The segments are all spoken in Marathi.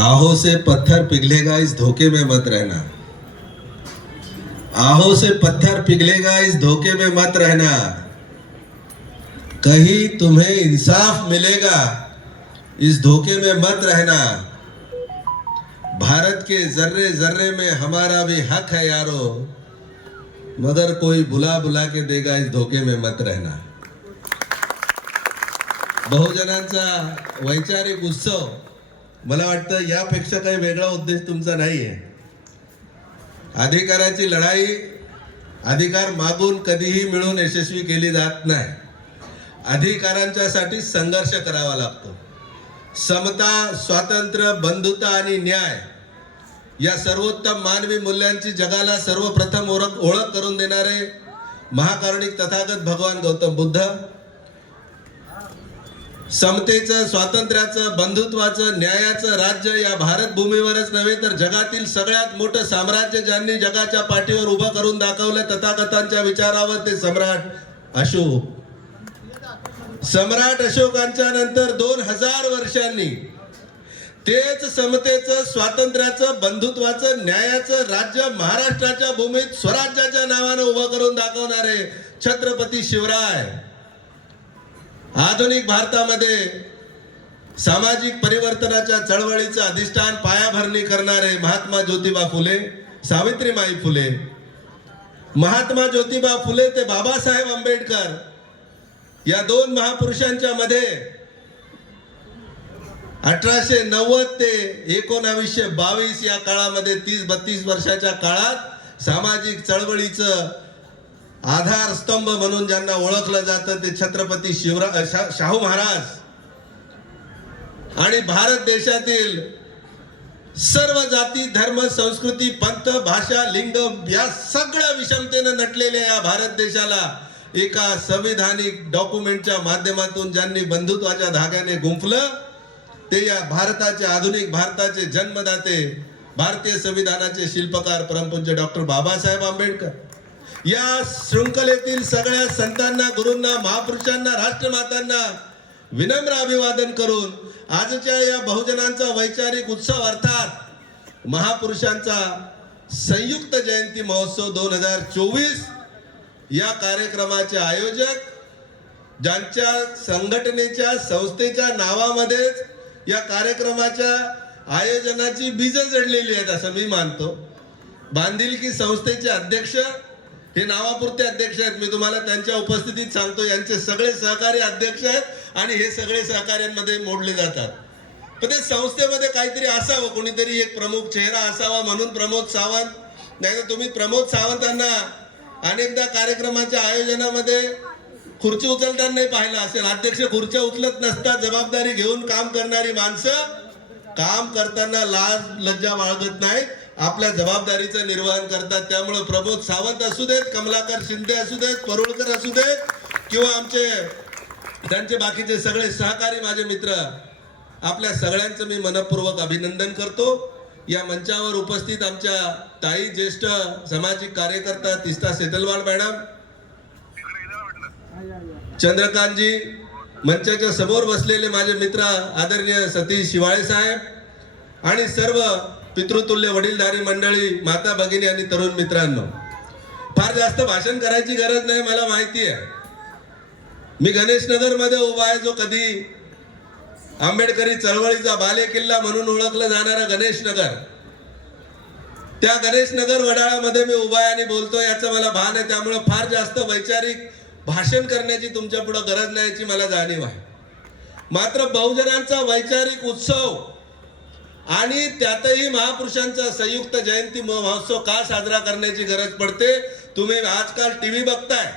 आहो से पत्थर पिघलेगा इस धोखे में मत रहना। आहो से पत्थर पिघलेगा इस धोखे में मत रहना। कहीं तुम्हें इंसाफ मिलेगा इस धोखे में मत रहना। भारत के जर्रे जर्रे में हमारा भी हक है यारो, मगर कोई बुला बुला के देगा इस धोखे में मत रहना। बहुजनांचा वैचारिक उत्सव, मला वाटतं यापेक्षा काही वेगळा उद्देश तुमचा नाहीये। अधिकाराची लढाई अधिकार मागून कधीही मिळून यशस्वी केली जात नाही। अधिकारांच्यासाठी संघर्ष करावा लागतो। समता, स्वातंत्र्य, बंधुता आणि न्याय या सर्वोत्तम मानवी मूल्यांची जगाला सर्वप्रथम ओळख करून देणारे महाकारुणिक तथागत भगवान गौतम बुद्ध समतेचं, स्वातंत्र्याचं, बंधुत्वाचं, न्यायाचं राज्य या भारत भूमीवरच नव्हे तर जगातील सगळ्यात मोठं साम्राज्य ज्यांनी जगाच्या पाठीवर उभं करून दाखवलं, तथागतांच्या विचारावर ते सम्राट अशोक। सम्राट अशोकांच्या नंतर 2000 वर्षांनी तेच समतेचं, स्वातंत्र्याचं, बंधुत्वाचं, न्यायाचं राज्य महाराष्ट्राच्या भूमीत स्वराज्याच्या नावाने उभं करून दाखवणारे छत्रपती शिवराय। आधुनिक भारतामध्ये सामाजिक परिवर्तनाच्या चळवळीचं अधिष्ठान पायाभरणी करणारे महात्मा ज्योतिबा फुले, सावित्रीबाई फुले। महात्मा ज्योतिबा फुले ते बाबासाहेब आंबेडकर या दोन महापुरुषांच्या मध्ये 1890 ते 1922 या काळामध्ये 30-32 वर्षाच्या काळात सामाजिक चळवळीचं आधारस्तंभ म्हणून ज्यांना ओळखलं जातं ते छत्रपती शाहू महाराज आणि भारत देशातील सर्व जाती, धर्म, संस्कृती, पंथ, भाषा, लिंग या सगळ्या विषमतेने नटलेल्या या भारत देशाला एका संविधानिक डॉक्युमेंटच्या माध्यमातून ज्यांनी बंधुत्वाच्या धाग्याने गुंफलं ते या भारताचे, आधुनिक भारताचे जन्मदाते, भारतीय संविधानाचे शिल्पकार परमपूज्य डॉक्टर बाबासाहेब आंबेडकर। या शृंखलेतील सगळ्या संतांना, गुरूंना, महापुरुषांना, राष्ट्रमातांना विनम्र अभिवादन करून आजच्या या बहुजनांचा वैचारिक उत्सव अर्थात महापुरुषांचा संयुक्त जयंती महोत्सव 2024 या कार्यक्रमाचे आयोजक, ज्यांच्या संघटनेच्या, संस्थेच्या नावामध्येच या कार्यक्रमाच्या आयोजनाची बीज जडलेली आहेत असं मी मानतो। बांधिलकी संस्थेचे अध्यक्ष हे नावापुरते अध्यक्ष आहेत, मी तुम्हाला त्यांच्या उपस्थितीत सांगतो, यांचे सगळे सहकारी अध्यक्ष आहेत आणि हे सगळे सहकार्यांमध्ये मोडले जातात। पण ते संस्थेमध्ये काहीतरी असावं, कोणीतरी एक प्रमुख चेहरा असावा म्हणून प्रमोद सावंत, नाहीतर तुम्ही प्रमोद सावंतांना अनेकदा कार्यक्रमाच्या आयोजनामध्ये खुर्ची उचलताना पाहिलं असेल। अध्यक्ष खुर्च्या उचलत नसतात, जबाबदारी घेऊन काम करणारी माणसं काम करताना लाज लज्जा बाळगत नाहीत, आपल्या जबाबदारीचं निर्वहन करतात। त्यामुळे प्रमोद सावंत असू देत, कमलाकर शिंदे असू देत, परुळकर असू देत किंवा त्यांचे बाकीचे सगळे सहकारी माझे मित्र, आपल्या सगळ्यांचं मी मनपूर्वक अभिनंदन करतो। या मंचावर उपस्थित आमच्या ताई, ज्येष्ठ सामाजिक कार्यकर्ता तिस्ता सेतलवाड मॅडम, चंद्रकांतजी, मंचाच्या समोर बसलेले माझे मित्र आदरणीय सतीश शिवाळे साहेब आणि सर्व पितृतुल्य वडीलधारी मंडळी, माता भगिनी आणि तरुण मित्रांनो, फार जास्त भाषण करायची गरज नाही, मला माहिती आहे। मी गणेशनगर मध्ये उभा आहे, जो कधी आंबेडकरी चळवळीचा बालेकिल्ला म्हणून ओळखलं जाणारा गणेशनगर, त्या गणेशनगर वडाळ्यामध्ये मी उभा आहे आणि बोलतोय याचं मला भान आहे। त्यामुळे फार जास्त वैचारिक भाषण करण्याची तुमच्या पुढे गरज नाही याची मला जाणीव आहे। मात्र बहुजनांचा वैचारिक उत्सव आणि त्यातही महापुरुषांचा संयुक्त जयंती महोत्सव का साजरा करण्याची गरज पडते? तुम्ही आजकाल टीव्ही बघताय,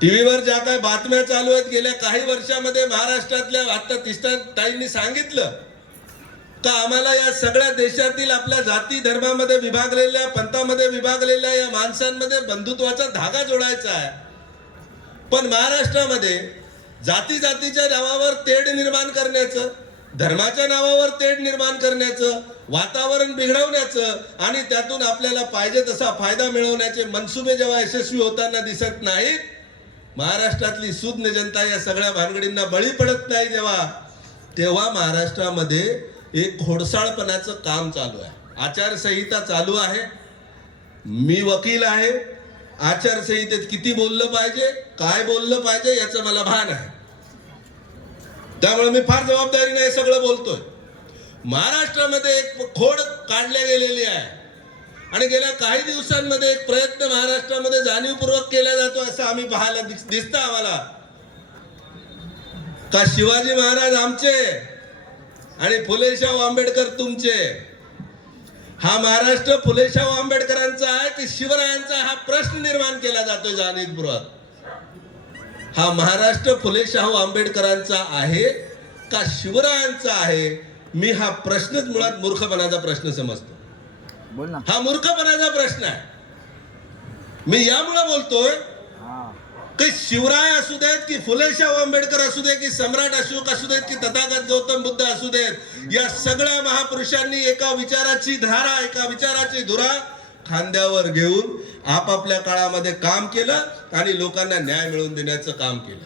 टीव्हीवर ज्या काही बातम्या चालू आहेत गेल्या काही वर्षामध्ये महाराष्ट्रातल्या, आता तिस्ता ताईंनी सांगितलं का आम्हाला या सगळ्या देशातील आपल्या जाती धर्मामध्ये विभागलेल्या, पंथामध्ये विभागलेल्या या माणसांमध्ये बंधुत्वाचा धागा जोडायचा आहे। पण महाराष्ट्रामध्ये जाती जातीच्या नावावर तेढ निर्माण करण्याचं, धर्माच्या नावावर तेढ निर्माण करण्याचं, वातावरण बिघडवण्याचं आणि त्यातून आपल्याला पाहिजे तसा फायदा मिळवण्याचे मनसुबे जेव्हा यशस्वी होताना दिसत नाहीत, महाराष्ट्रातली सुज्ञ जनता या सगळ्या भानगडींना बळी पडत नाही जेव्हा, तेव्हा महाराष्ट्रामध्ये एक घोडसाळपणाचं काम चालू आहे. आचारसंहिता चालू आहे. मी वकील आहे. आचारसंहितेत किती बोललं पाहिजे, काय बोललं पाहिजे याचं मला भान आहे. त्यामुळे मी फार जबाबदारीने हे सगळं बोलतोय. महाराष्ट्रामध्ये एक खोड काढल्या गेलेली आहे आणि गेल्या काही दिवसांमध्ये एक प्रयत्न महाराष्ट्रामध्ये जाणीवपूर्वक केला जातो असं आम्ही पाहायला दिसतं आम्हाला. का शिवाजी महाराज आमचे आणि फुलेशाहू आंबेडकर तुमचे. हा महाराष्ट्र फुलेशाहू आंबेडकरांचा आहे की शिवरायांचा, हा प्रश्न निर्माण केला जातोय जाणीवपूर्वक. हा महाराष्ट्र फुलेशाहू आंबेडकरांचा आहे का शिवरायांचा आहे, मी हा प्रश्नच मुळात मूर्खपणाचा प्रश्न समजतो. हा मूर्खपणाचा प्रश्न आहे. मी यामुळे बोलतोय की शिवराय असू देत की फुलेशाहू आंबेडकर असू दे की सम्राट अशोक असू देत की तथागत गौतम बुद्ध असू देत, या सगळ्या महापुरुषांनी एका विचाराची धारा, एका विचाराची धुरा खांद्यावर घेऊन आपापल्या काळामध्ये काम केलं आणि लोकांना न्याय मिळवून देण्याचं काम केलं.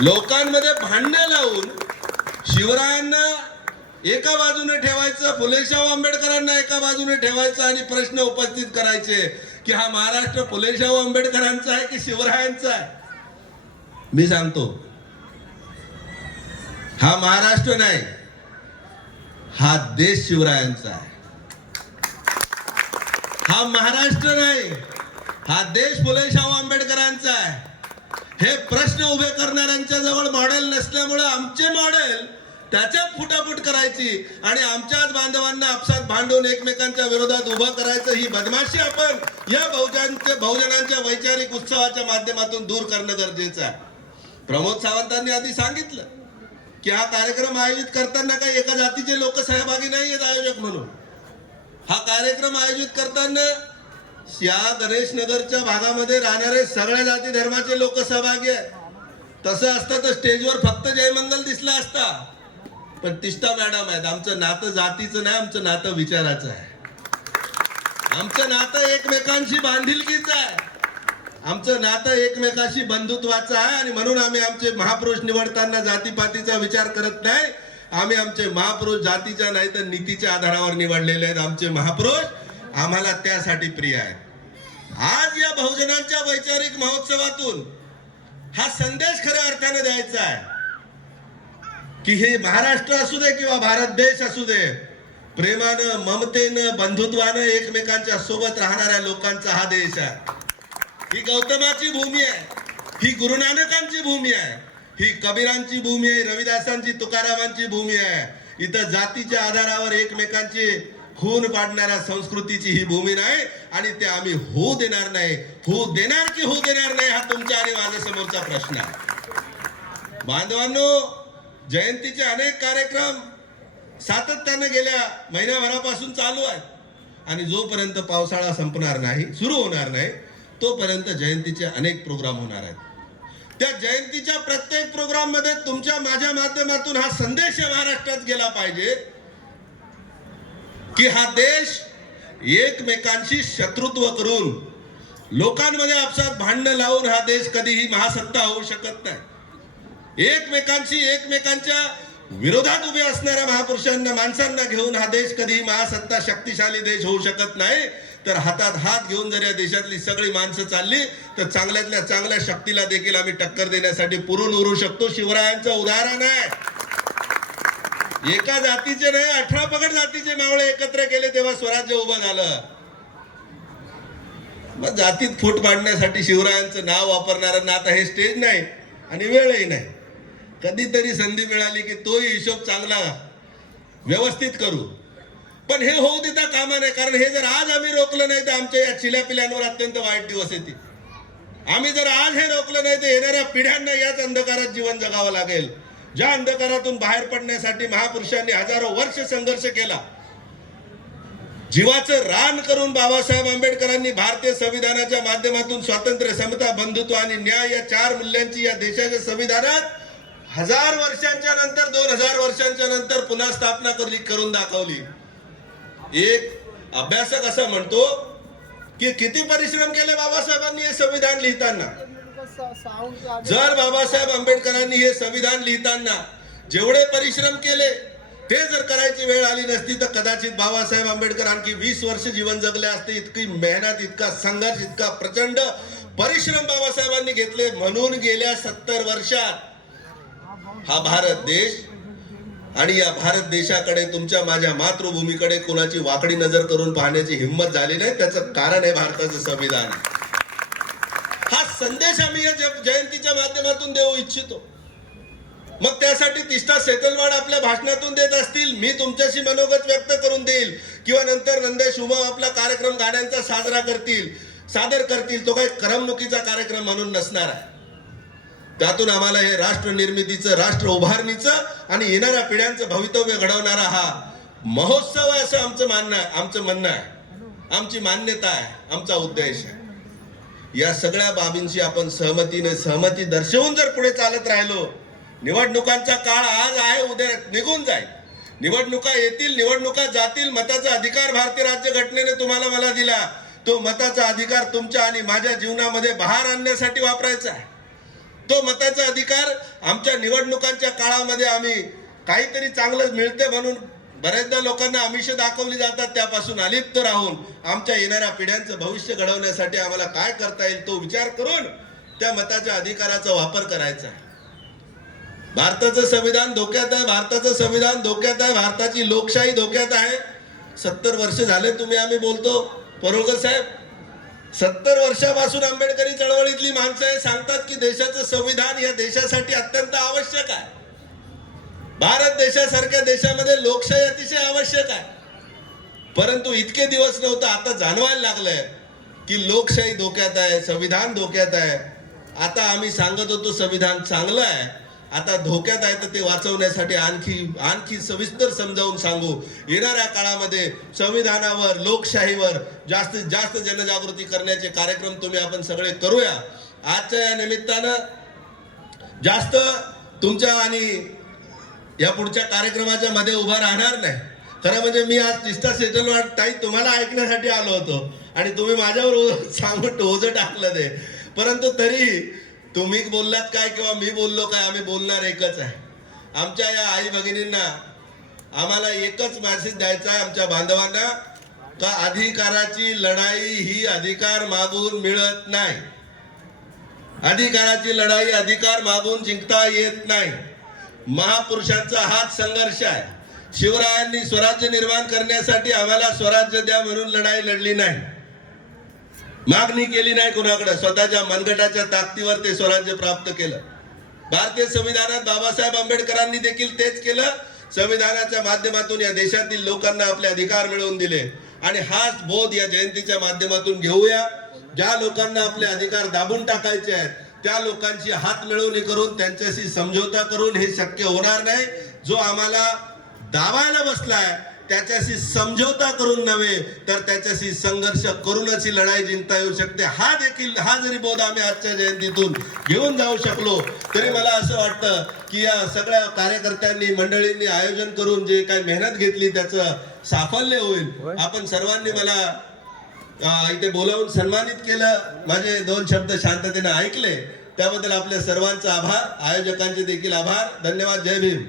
लोकांमध्ये भांडणं लावून शिवरायांना एका बाजूने ठेवायचं, फुलेशाहू आंबेडकरांना एका बाजूने ठेवायचं आणि प्रश्न उपस्थित करायचे की हा महाराष्ट्र फुलेशाहू आंबेडकरांचा आहे की शिवरायांचा आहे. मी सांगतो, हा महाराष्ट्र नाही, हा देश शिवरायांचा आहे. हा महाराष्ट्र नाही, हा देश फुलेशाहू आंबेडकरांचा आहे. हे प्रश्न उभे करणाऱ्यांच्या जवळ मॉडेल नसल्यामुळे आमचे मॉडेल त्याच्यात फुटाफूट करायची आणि आमच्याच बांधवांना आपसात भांडून एकमेकांच्या विरोधात उभं करायचं, ही बदमाशी आपण या बहुजनांच्या वैचारिक उत्सवाच्या माध्यमातून दूर करणं गरजेचं आहे. प्रमोद सावंतांनी आधी सांगितलं की हा कार्यक्रम आयोजित करताना काही एका जातीचे लोक सहभागी नाही आहेत आयोजक म्हणून. हा कार्यक्रम आयोजित करताना या गणेश नगरच्या भागामध्ये राहणारे सगळ्या जाती धर्माचे लोक सहभागी आहेत. तसं असतं तर स्टेजवर फक्त जयमंगल दिसला असता, पण तिष्ठा मॅडम आहेत. आमचं नातं जातीचं नाही, आमचं नातं विचाराचं आहे. आमचं नातं एकमेकांशी बांधिलकीचं आहे. आमचं नातं एकमेकांशी बंधुत्वाचं आहे आणि म्हणून आम्ही आमचे महापुरुष निवडताना जातीपातीचा विचार करत नाही. आम्ही आमचे महापुरुष जातीच्या नाही तर नीतीच्या आधारावर निवडलेले आहेत. आमचे महापुरुष आम्हाला त्यासाठी प्रिय आहेत. आज या बहुजनांच्या वैचारिक महोत्सवातून हा संदेश खऱ्या अर्थाने द्यायचा आहे की हे महाराष्ट्र असू दे किंवा भारत देश असू दे, प्रेमानं, ममतेनं, बंधुत्वानं एकमेकांच्या सोबत राहणाऱ्या लोकांचा हा देश आहे. ही गौतमाची भूमी आहे, ही गुरुनानकांची भूमी आहे, ही कबीरांची भूमी आहे, रविदासांची, तुकारामांची भूमी आहे. इथं जातीच्या आधारावर एकमेकांची खून पाडणाऱ्या संस्कृतीची ही भूमी नाही आणि ते आम्ही होऊ देणार नाही. होऊ देणार की होऊ देणार नाही हा तुमच्या आणि माझ्या समोरचा प्रश्न आहे. बांधवांनो, जयंतीचे अनेक कार्यक्रम सातत्याने गेल्या महिन्याभरापासून चालू आहेत आणि जोपर्यंत पावसाळा संपणार नाही, सुरू होणार नाही, तोपर्यंत जयंतीचे अनेक प्रोग्राम होणार आहेत. त्या जयंतीच्या प्रत्येक प्रोग्राम मध्ये तुमच्या माझ्या माध्यमातून हा संदेश महाराष्ट्रात गेला पाहिजे की हा देश एकमेकांशी शत्रुत्व करून, लोकांमध्ये आपसात भांडणं लावून हा देश कधीही महासत्ता होऊ शकत नाही. एकमेकांच्या विरोधात उभे असणाऱ्या महापुरुषांना, माणसांना घेऊन हा देश कधीही महासत्ता, शक्तिशाली देश होऊ शकत नाही. तर हातात हात घेऊन जर या देशातली सगळी माणसं चालली तर चांगल्यातल्या चांगल्या शक्तीला देखील आम्ही टक्कर देण्यासाठी पुरून उरू शकतो. शिवरायांचं उदाहरण आहे. एका जातीचे नाही, 18 पगड जातीचे मावळे एकत्र केले तेव्हा स्वराज्य उभं झालं. मग जातीत फूट पाडण्यासाठी शिवरायांचं नाव वापरणाऱ्यांना आता हे स्टेज नाही आणि वेळही नाही. कधीतरी संधी मिळाली की तोही हिशोब चांगला व्यवस्थित करू, पण हे होऊ देता कामा नये. कारण हे जर आज आम्ही रोखलं नाही तर आमच्या या चिल्या पिल्यांवर अत्यंत वाईट दिवस येतील. आम्ही जर आज हे रोखलं नाही तर येणाऱ्या पिढ्यांना याच अंधकारात जीवन जगावं लागेल. ज्या अंधकारातून बाहेर पडण्यासाठी महापुरुषांनी हजारो वर्ष संघर्ष केला, जीवाचं रान करून बाबासाहेब आंबेडकरांनी भारतीय संविधानाच्या माध्यमातून स्वातंत्र्य, समता, बंधुत्व आणि न्याय या 4 मूल्यांची या देशाच्या संविधानात 1000 वर्षांच्या नंतर, 2000 वर्षांच्या नंतर पुन्हा स्थापना करून दाखवली. एक अभ्यासक असं म्हणतो की किती परिश्रम केले बाबासाहेबांनी हे संविधान लिहिताना. जर बाबासाहेब आंबेडकरांनी हे संविधान लिहिताना जेवढे परिश्रम केले ते जर करायची वेळ आली नसती तर कदाचित बाबासाहेब आंबेडकर आणखी 20 वर्ष जीवन जगले असते. इतकी मेहनत, इतका संघर्ष, इतका प्रचंड परिश्रम बाबासाहेबांनी घेतले. म्हणून गेल्या 70 वर्षात हा भारत देश आणि या भारत देशाकडे, तुमच्या माझ्या मातृभूमीकडे कोणाची वाकडी नजर करून पाहण्याची हिंमत झाली नाही. त्याचं कारण आहे भारताचं संविधान. हा संदेश आम्ही या जयंतीच्या माध्यमातून देऊ इच्छितो. मग त्यासाठी तिष्ठा सेतलवाड आपल्या भाषणातून देत असतील, मी तुमच्याशी मनोगत व्यक्त करून देईल, किंवा नंतर नंदेश उमाव आपला कार्यक्रम गाण्यांचा सादर करतील. तो काही करमणुकीचा कार्यक्रम म्हणून नसणार आहे. त्यातून आम्हाला हे राष्ट्र निर्मितीचं, राष्ट्र उभारणीचं आणि येणाऱ्या पिढ्यांचं भवितव्य घडवणारा हा महोत्सव आहे असं आमचं म्हणणं आहे, आमची मान्यता आहे, आमचा उद्देश आहे. या सगळ्या बाबींशी आपण सहमती दर्शवून जर पुढे चालत राहिलो, निवडणुकांचा काळ आज आहे, उद्या निघून जाईल. निवडणुका येतील, निवडणुका जातील. मताचा अधिकार भारतीय राज्यघटनेने तुम्हाला मला दिला. तो मताचा अधिकार तुमच्या आणि माझ्या जीवनामध्ये बहार आणण्यासाठी वापरायचा आहे. तो मताचा अधिकार आमच्या निवडणुकांच्या काळामध्ये आम्ही काहीतरी चांगलं मिळते म्हणून बऱ्याचदा लोकांना आमिष दाखवली जातात, त्यापासून अलिप्त राहून आमच्या येणाऱ्या पिढ्यांचं भविष्य घडवण्यासाठी आम्हाला काय करता येईल तो विचार करून त्या मताच्या अधिकाराचा वापर करायचा आहे. भारताचं संविधान धोक्यात आहे, भारताचं संविधान धोक्यात आहे, भारताची लोकशाही धोक्यात आहे. 70 वर्ष झाले आम्ही बोलतो. परोळकर साहेब 70 वर्षापासून आंबेडकरी चळवळीतली माणसं आहे, सांगतात की देशाचं संविधान या देशासाठी अत्यंत आवश्यक आहे. भारत देशासारख्या देशामध्ये लोकशाही अतिशय आवश्यक आहे. परंतु इतके दिवस नव्हतं, आता जाणवायला लागलंय की लोकशाही धोक्यात आहे, संविधान धोक्यात आहे. आता आम्ही सांगत होतो संविधान चांगलं आहे, आता धोक्यात आहे, तर ते वाचवण्यासाठी आणखी सविस्तर समजावून सांगू. येणाऱ्या काळामध्ये संविधानावर, लोकशाहीवर जास्तीत जास्त जनजागृती करण्याचे कार्यक्रम आपण सगळे करूया. आजच्या या निमित्तानं जास्त तुमच्या आणि या पुढच्या कार्यक्रमाच्या मध्ये उभा राहणार नाही. खरं म्हणजे मी आज तिष्ठा सेटलवाड ताई तुम्हाला ऐकण्यासाठी आलो होतो आणि तुम्ही माझ्यावर सांगून ओझं टाकलं ते. परंतु तरी तुम्ही बोललात काय किंवा मी बोललो काय, आम्ही बोलणार एकच आहे. आमच्या या आई भगिनींना आम्हाला एकच मेसेज द्यायचा आहे आमच्या बांधवांना, का अधिकाराची लढाई ही अधिकार मागून मिळत नाही. अधिकाराची लढाई अधिकार मागून जिंकता येत नाही. महापुरुषांचा हाच संघर्ष आहे. शिवरायांनी स्वराज्य निर्माण करण्यासाठी आम्हाला स्वराज्य द्या म्हणून लढाई लढली नाही, मागणी केली नाही कोणाकडे. स्वतःच्या मनगटाच्या ताकदीवर ते स्वराज्य प्राप्त केलं. भारतीय संविधानात बाबासाहेब आंबेडकरांनी देखील तेच केलं. संविधानाच्या माध्यमातून या देशातील लोकांना आपले अधिकार मिळवून दिले आणि हाच बोध या जयंतीच्या माध्यमातून घेऊया. ज्या लोकांना आपले अधिकार दाबून टाकायचे आहेत त्या लोकांची हात मिळवणी करून, त्यांच्याशी समझोता करून हे शक्य होणार नाही. जो आम्हाला दाबायला बसलाय त्याच्याशी समझोता करून नव्हे तर त्याच्याशी संघर्ष करूनच ही लढाई जिंकता येऊ शकते. हा जरी बोध आम्ही आजच्या जयंतीतून घेऊन जाऊ शकलो तरी मला असं वाटतं की या सगळ्या कार्यकर्त्यांनी, मंडळींनी आयोजन करून जे काही मेहनत घेतली त्याचं साफल्य होईल. आपण सर्वांनी मला इथे बोलावून सन्मानित केलं, माझे 2 शब्द शांततेने ऐकले, त्याबद्दल आपल्या सर्वांचा आभार. आयोजकांचे देखील आभार. धन्यवाद. जय भीम.